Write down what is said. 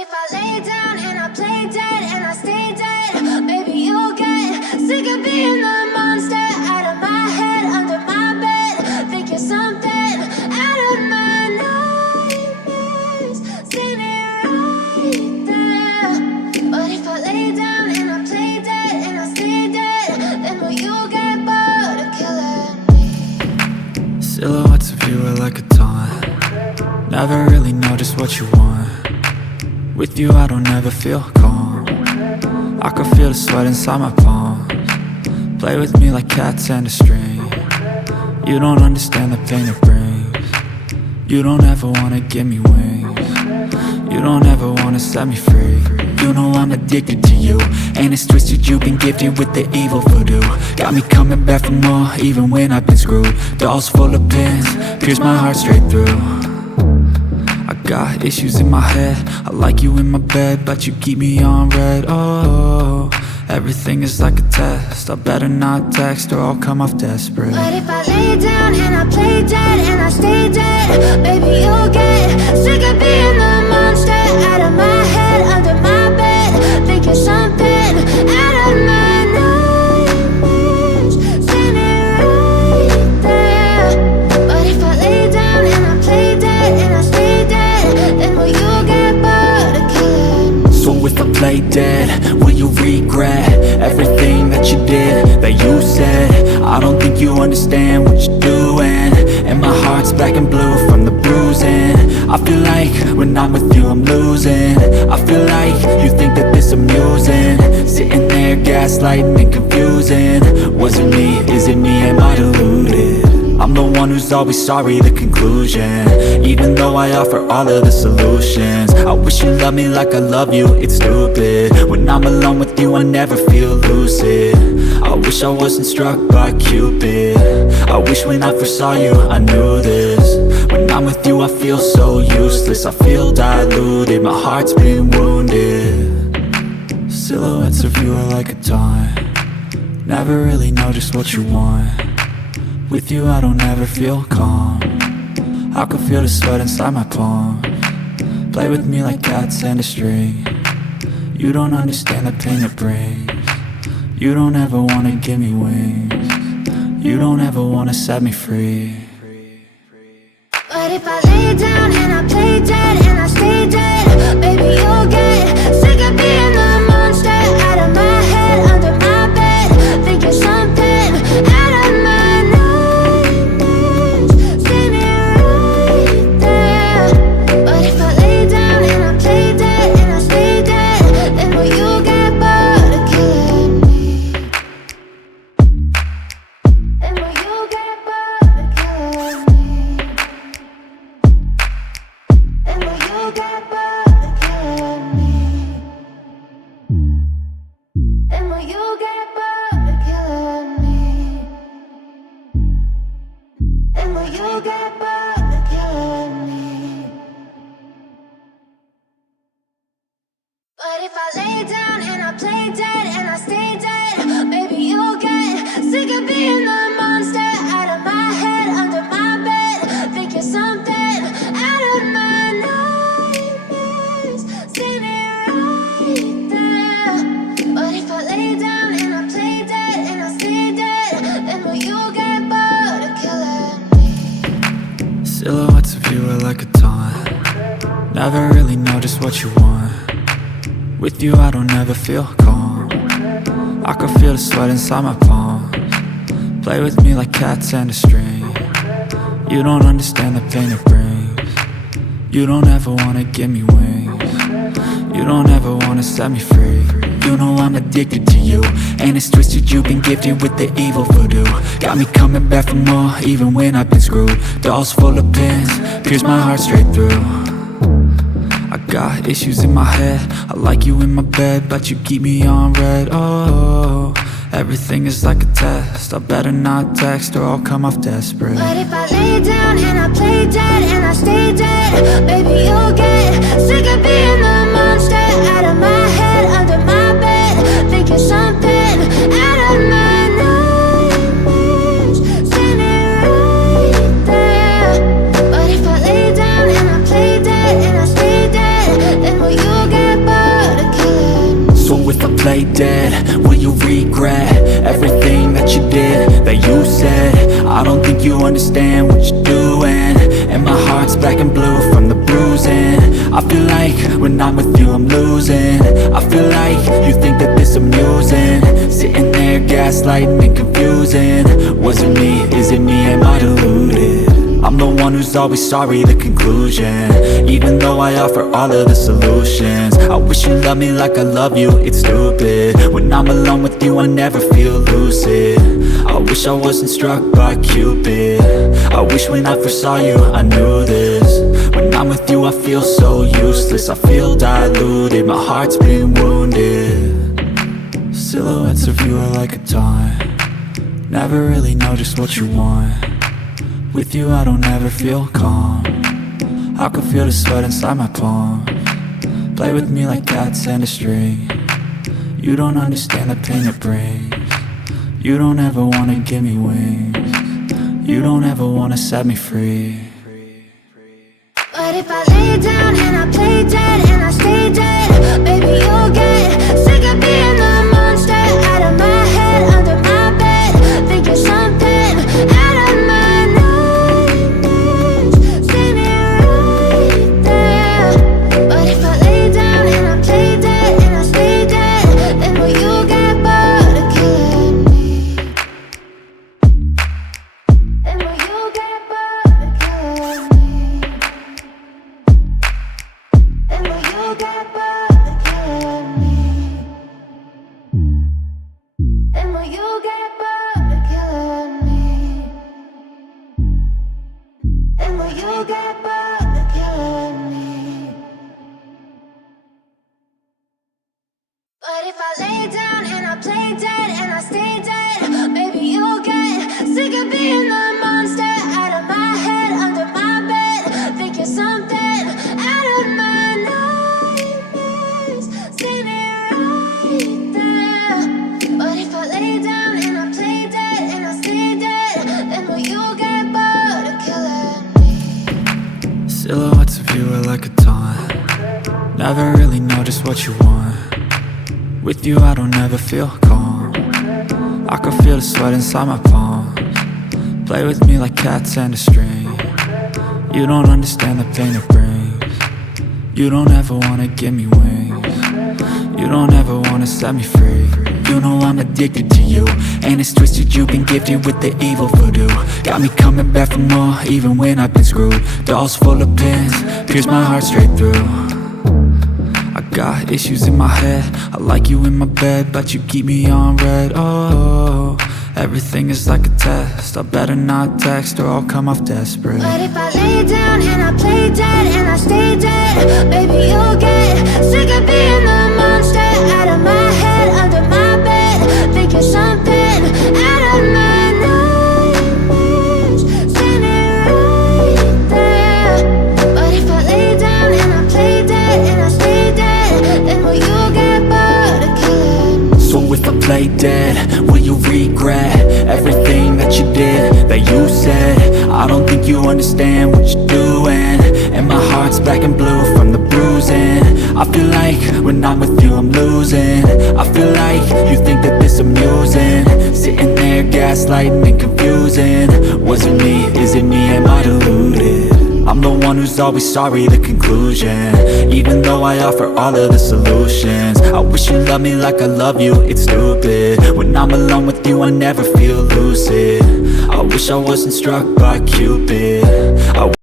if I lay down and I play dead and I stay dead, maybe you'll get sick of being the monster out of my head, under my bed. Think you're something out of my nightmares, standing right there. But if I lay down and I play dead and I stay dead, then will you get bored of killing me? Silhouettes of you are like a taunt. Never really know just what you want. With you I don't ever feel calm. I can feel the sweat inside my palms. Play with me like cats and a string. You don't understand the pain it brings. You don't ever wanna give me wings. You don't ever wanna set me free. You know I'm addicted to you, and it's twisted, you've been gifted with the evil voodoo. Got me coming back for more, even when I've been screwed. Dolls full of pins, pierce my heart straight through. I got issues in my head, I like you in my bed, but you keep me on red. Oh, everything is like a test, I better not text or I'll come off desperate. But if I lay down and I play dead and I stay dead, maybe you'll get sick of being the monster out of my head, under my bed. Think you're something out of my nightmares, standing right there. But if I lay down and I play dead and I stay dead, then will you get bored of killing me? So if I play dead, will you regret everything that you did, that you said? I don't think you understand what you're doing, and my heart's black and blue from the bruising. I feel like when I'm with you I'm losing. I feel like you think that this amusing, sitting there gaslighting and confusing. Was it me? Is it me? Am I deluded? I'm the one who's always sorry, the conclusion, even though I offer all of the solutions. I wish you loved me like I love you, it's stupid. When I'm alone with you I never feel lucid. I wish I wasn't struck by Cupid. I wish when I first saw you I knew this. When I'm with you I feel so useless, I feel diluted, my heart's been wounded. Silhouettes of you are like a taunt. Never really know just what you want. With you I don't ever feel calm. I can feel the sweat inside my palms. Play with me like cats and a string. You don't understand the pain it brings. You don't ever wanna give me wings. You don't ever wanna set me free. But if I lay down and I play dead and I stay dead, maybe you'll get sick of being the monster out of my head, under my bed. Think you're something out of my nightmares, standing right there. But if I lay down and I play dead and I stay dead, then will you get bored of killing me? Then will you get bored of killing me? And will you get bored of killing me? And will you get bored of killing me? And will you get bored of killing me? But if I lay down and I play dead and I stay dead, maybe you'll get sick of being the monster out of my head, under my bed. Think you're something out of my nightmares, standing right there. But if I lay down and I play dead and I stay dead, then will you get bored of killing me? Silhouettes of you are like a taunt. Never really know just what you want. With you I don't ever feel calm. I can feel the sweat inside my palms. Play with me like cats and a string. You don't understand the pain it brings. You don't ever wanna give me wings. You don't ever wanna set me free. You know I'm addicted to you, and it's twisted, you've been gifted with the evil voodoo. Got me coming back for more, even when I've been screwed. Dolls full of pins, pierce my heart straight through. I got issues in my head, I like you in my bed, but you keep me on red. Oh, everything is like a test, I better not text or I'll come off desperate. But if I lay down and I play dead and I stay dead, maybe you'll get sick of being the monster out of my head, under my bed. Think you're something out of my nightmares, standing right there. But if I lay down and I play dead and I stay dead, then will you get play dead, will you regret everything that you did, that you said? I don't think you understand what you're doing, and my heart's black and blue from the bruising. I feel like when I'm with you I'm losing. I feel like you think that this amusing, sitting there gaslighting and confusing. Was it me? Is it me? Am I deluded? I'm the one who's always sorry, the conclusion, even though I offer all of the solutions. I wish you loved me like I love you, it's stupid. When I'm alone with you I never feel lucid. I wish I wasn't struck by Cupid. I wish when I first saw you I knew this. When I'm with you I feel so useless, I feel diluted, my heart's been wounded. Silhouettes of you are like a taunt, never really know just what you want. With you I don't ever feel calm, I can feel the sweat inside my palm. Play with me like cats and a string, you don't understand the pain it brings. You don't ever wanna give me wings, you don't ever wanna set me free. But if I lay down and I play dead and I stay dead, baby you'll get sick of being the monster out of my head, under my bed, thinking something out of my nightmares. See me right there. But if I lay down and I play dead and I stay dead, then will you get bored of killing me? Then will you get bored of killing me? And will you get bored of killing me? And will you get bored of killing me? And will you get bored of killing me? But if I lay down and I play dead and I stay dead, baby you'll get sick of being the monster out of my head, under my bed, thinking something out of my nightmares. See me right there. But if I lay down and I play dead and I stay dead, then will you get bored of killing me? Silhouettes of you are like a taunt, never really know just what you want. With you I don't ever feel calm, I can feel the sweat inside my palm. Play with me like cats and a string, you don't understand the pain it brings. You don't ever wanna give me wings, you don't ever wanna set me free. You know I'm addicted to you, and it's twisted, you've been gifted with the evil voodoo. Got me coming back for more, even when I've been screwed. Dolls full of pins, pierce my heart straight through. I got issues in my head, I like you in my bed, but you keep me on red. Oh, everything is like a test, I better not text or I'll come off desperate. But if I lay down and I play dead and I stay dead, baby you'll get sick of being the monster out of my head, under my bed, thinking something out of my nightmares. See me right there. But if I lay down and I play dead and I stay dead, then will you get bored of killing me? So if I play dead, will you regret everything that you did, that you said? I don't think you understand what you're doing, and my heart's black and blue from the bruising. I feel like when I'm with you I'm losing. I feel like you think that this amusing, sitting there gaslighting and confusing. Was it me? Is it me? Am I deluded? I'm the one who's always sorry, the conclusion, even though I offer all of the solutions. I wish you loved me like I love you, it's stupid. When I'm alone with you I never feel lucid. I wish I wasn't struck by Cupid.